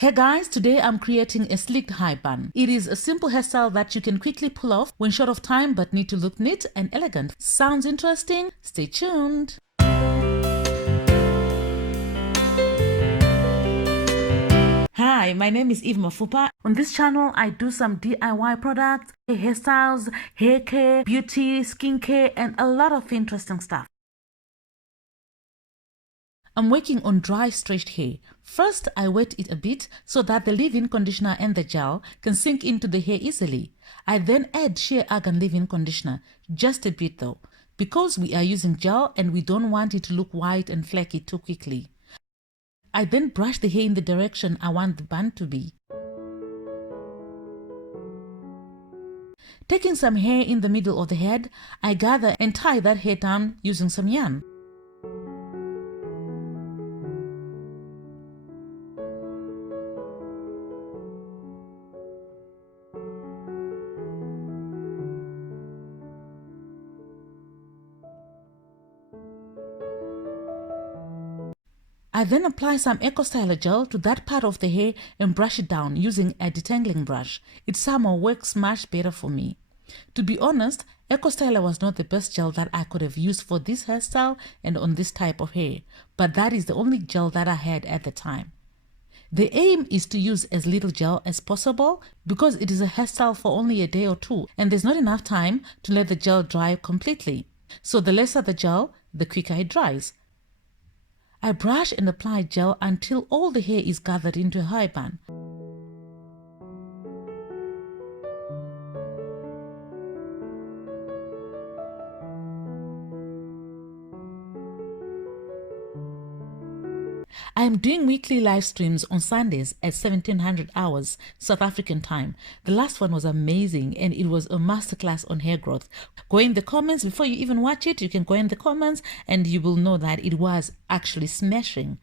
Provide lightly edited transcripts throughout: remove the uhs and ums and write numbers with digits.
Hey guys, today I'm creating a sleek high bun. It is a simple hairstyle that you can quickly pull off when short of time but need to look neat and elegant. Sounds interesting? Stay tuned. Hi, my name is Eve Mafupa. On this channel, I do some DIY products, hairstyles, hair care, beauty, skincare, and a lot of interesting stuff. I'm working on dry stretched hair. First, I wet it a bit so that the leave-in conditioner and the gel can sink into the hair easily. I then add Shea Argan leave-in conditioner, just a bit though, because we are using gel and we don't want it to look white and flaky too quickly. I then brush the hair in the direction I want the bun to be. Taking some hair in the middle of the head, I gather and tie that hair down using some yarn. I then apply some Eco Styler gel to that part of the hair and brush it down using a detangling brush. It somehow works much better for me. To be honest, Eco Styler was not the best gel that I could have used for this hairstyle and on this type of hair, but that is the only gel that I had at the time. The aim is to use as little gel as possible because it is a hairstyle for only a day or two and there's not enough time to let the gel dry completely. So the lesser the gel, the quicker it dries. I brush and apply gel until all the hair is gathered into a high bun. I am doing weekly live streams on Sundays at 1700 hours South African time. The last one was amazing and it was a masterclass on hair growth. Go in the comments before you even watch it. You can go in the comments and you will know that it was actually smashing.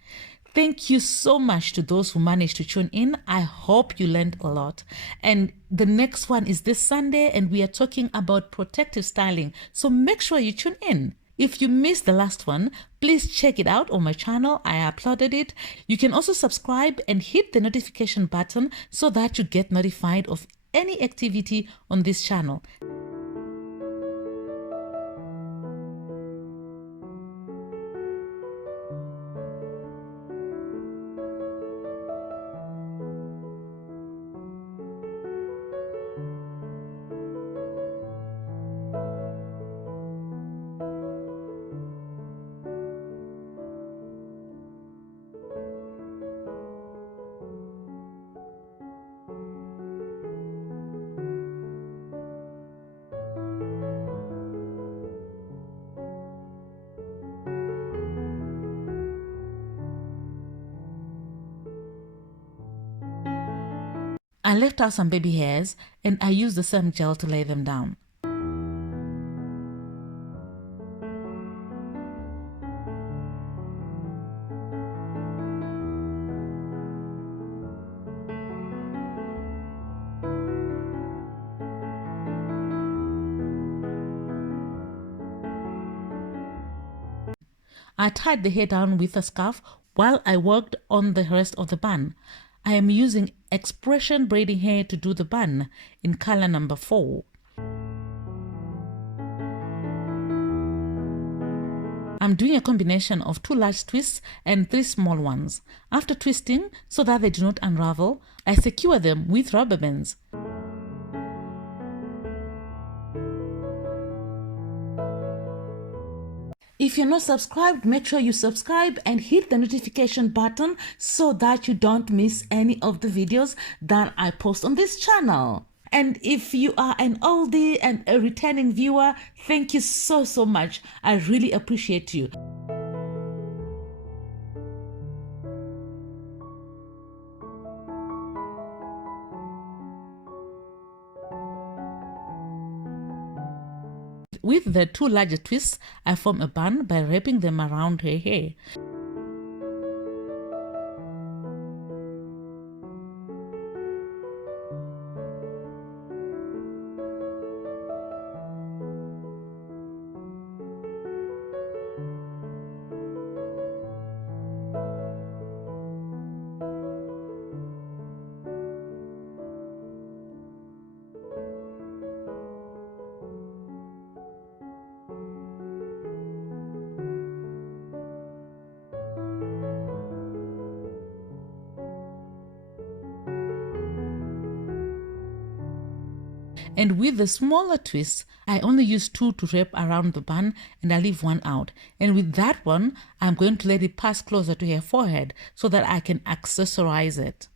Thank you so much to those who managed to tune in. I hope you learned a lot. And the next one is this Sunday and we are talking about protective styling. So make sure you tune in. If you missed the last one, please check it out on my channel. I uploaded it. You can also subscribe and hit the notification button so that you get notified of any activity on this channel. I left out some baby hairs and I used the same gel to lay them down. I tied the hair down with a scarf while I worked on the rest of the bun. I am using Expression braiding hair to do the bun in color number 4. I'm doing a combination of 2 large twists and 3 small ones. After twisting, so that they do not unravel, I secure them with rubber bands. If you're not subscribed, make sure you subscribe and hit the notification button so that you don't miss any of the videos that I post on this channel. And if you are an oldie and a returning viewer, thank you so much. I really appreciate you. With the 2 larger twists, I form a bun by wrapping them around her hair. And with the smaller twists, I only use 2 to wrap around the bun and I leave 1 out. And with that one, I'm going to let it pass closer to her forehead so that I can accessorize it.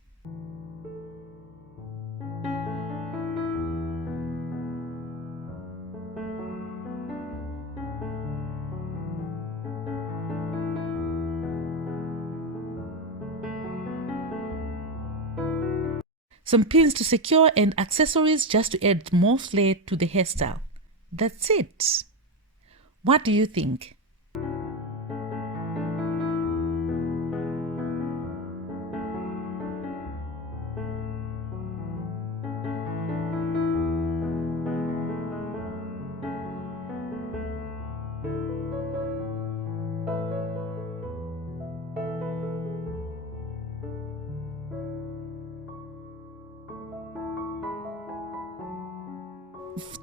Some pins to secure and accessories just to add more flair to the hairstyle. That's it. What do you think?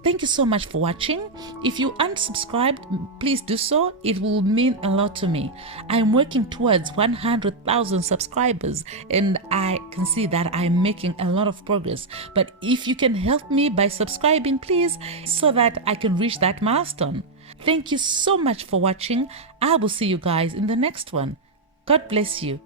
Thank you so much for watching. If you unsubscribed, please do so. It will mean a lot to me. I'm working towards 100,000 subscribers and I can see that I'm making a lot of progress. But if you can help me by subscribing, please, so that I can reach that milestone. Thank you so much for watching. I will see you guys in the next one. God bless you.